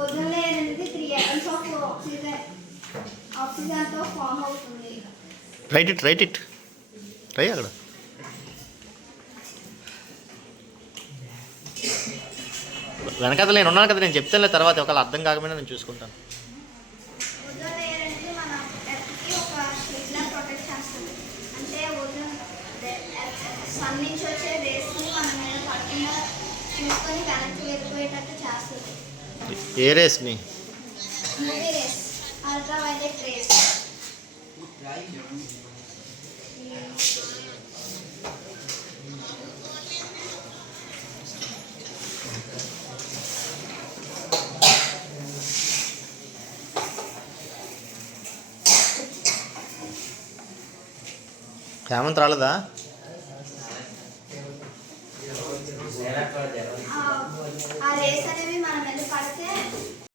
Ozone layer అనేది 3 atoms of oxygen తో form అవుతుంది. రైట్ ఇట్ ట్రై అక్కడ. వెనకాల నేను ఉన్నాను కదా, నేను చెప్తానులే తర్వాత, ఒకవేళ అర్థం కాకపోయినా నేను చూసుకుంటాను. ఓజోన్ లేయర్ అనేది మన ఎర్త్కి ఒక షీట్ లా ప్రొటెక్ట్ చేస్తుంది. అంటే ఓజోన్ సన్ నుంచి వచ్చే రేస్ ని మన మీద పడకుండా చూసుకొని వెనక్కి వెళ్ళిపోయేటట్టు చేస్తుంది. ఏ రేస్ని? UV rays, ultraviolet rays. Hemant రాలేదా? ఆ రేస్ అనేది